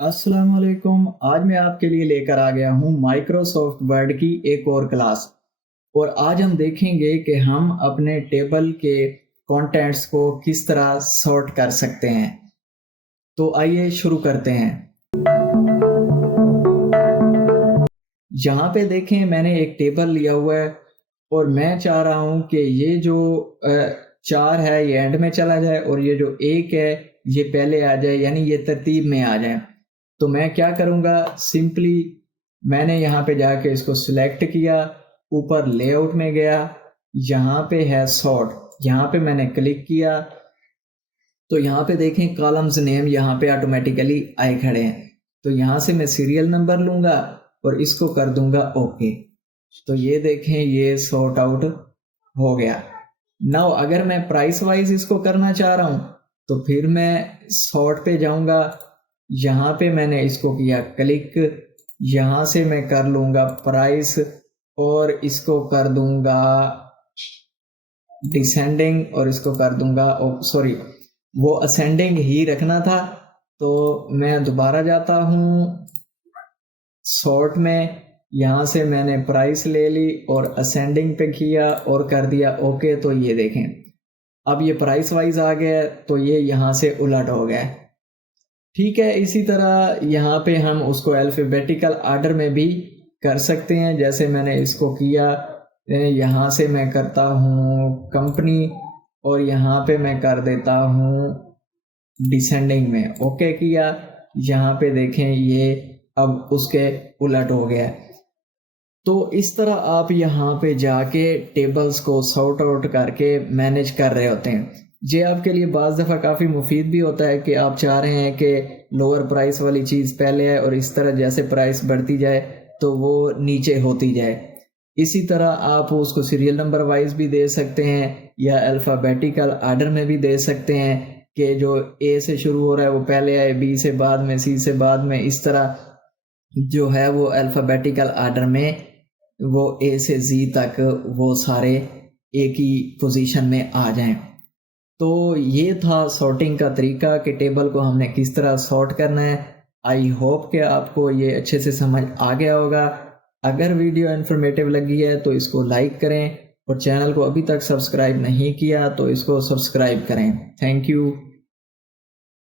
अस्सलाम वालेकुम। आज मैं आपके लिए लेकर आ गया हूँ माइक्रोसॉफ्ट वर्ड की एक और क्लास। और आज हम देखेंगे कि हम अपने टेबल के कंटेंट्स को किस तरह सॉर्ट कर सकते हैं। तो आइए शुरू करते हैं। यहाँ पे देखें, मैंने एक टेबल लिया हुआ है और मैं चाह रहा हूँ कि ये जो चार है ये एंड में चला जाए और ये जो एक है ये पहले आ जाए, यानी ये तरतीब में आ जाए। तो मैं क्या करूँगा, सिंपली मैंने यहाँ पे जाके इसको सिलेक्ट किया, ऊपर लेआउट में गया, यहाँ पे है सॉर्ट, यहाँ पे मैंने क्लिक किया तो यहाँ पे देखें कॉलम्स नेम यहाँ पे ऑटोमेटिकली आए खड़े हैं। तो यहाँ से मैं सीरियल नंबर लूँगा और इसको कर दूंगा ओके। तो ये देखें ये सॉर्ट आउट हो गया। नाउ अगर मैं प्राइस वाइज इसको करना चाह रहा हूँ तो फिर मैं सॉर्ट पे जाऊँगा, यहाँ पे मैंने इसको किया क्लिक, यहाँ से मैं कर लूँगा प्राइस और इसको कर दूंगा डिसेंडिंग और इसको कर दूंगा सॉरी वो असेंडिंग ही रखना था। तो मैं दोबारा जाता हूँ सॉर्ट में, यहाँ से मैंने प्राइस ले ली और असेंडिंग पे किया और कर दिया ओके। तो ये देखें अब ये प्राइस वाइज आ गया, तो ये यहाँ से उलट हो गया। ठीक है, इसी तरह यहाँ पे हम उसको अल्फ़ाबेटिकल आर्डर में भी कर सकते हैं। जैसे मैंने इसको किया, यहाँ से मैं करता हूँ कंपनी और यहाँ पे मैं कर देता हूँ डिसेंडिंग में, ओके किया। यहाँ पे देखें ये अब उसके उलट हो गया। तो इस तरह आप यहाँ पे जाके टेबल्स को सॉर्ट आउट करके मैनेज कर रहे होते हैं। ये आपके लिए बाज़ दफ़ा काफ़ी मुफीद भी होता है कि आप चाह रहे हैं कि लोअर प्राइस वाली चीज़ पहले है और इस तरह जैसे प्राइस बढ़ती जाए तो वो नीचे होती जाए। इसी तरह आप उसको सीरियल नंबर वाइज भी दे सकते हैं या अल्फ़ाबेटिकल आर्डर में भी दे सकते हैं कि जो ए से शुरू हो रहा है वो पहले आए, बी से बाद में, सी से बाद में, इस तरह जो है वो अल्फ़ाबेटिकल आर्डर में वो ए से जी तक वो सारे एक ही पोजीशन में आ जाएं। तो ये था सॉर्टिंग का तरीका कि टेबल को हमने किस तरह सॉर्ट करना है। आई होप कि आपको ये अच्छे से समझ आ गया होगा। अगर वीडियो इन्फॉर्मेटिव लगी है तो इसको लाइक करें और चैनल को अभी तक सब्सक्राइब नहीं किया तो इसको सब्सक्राइब करें। Thank you.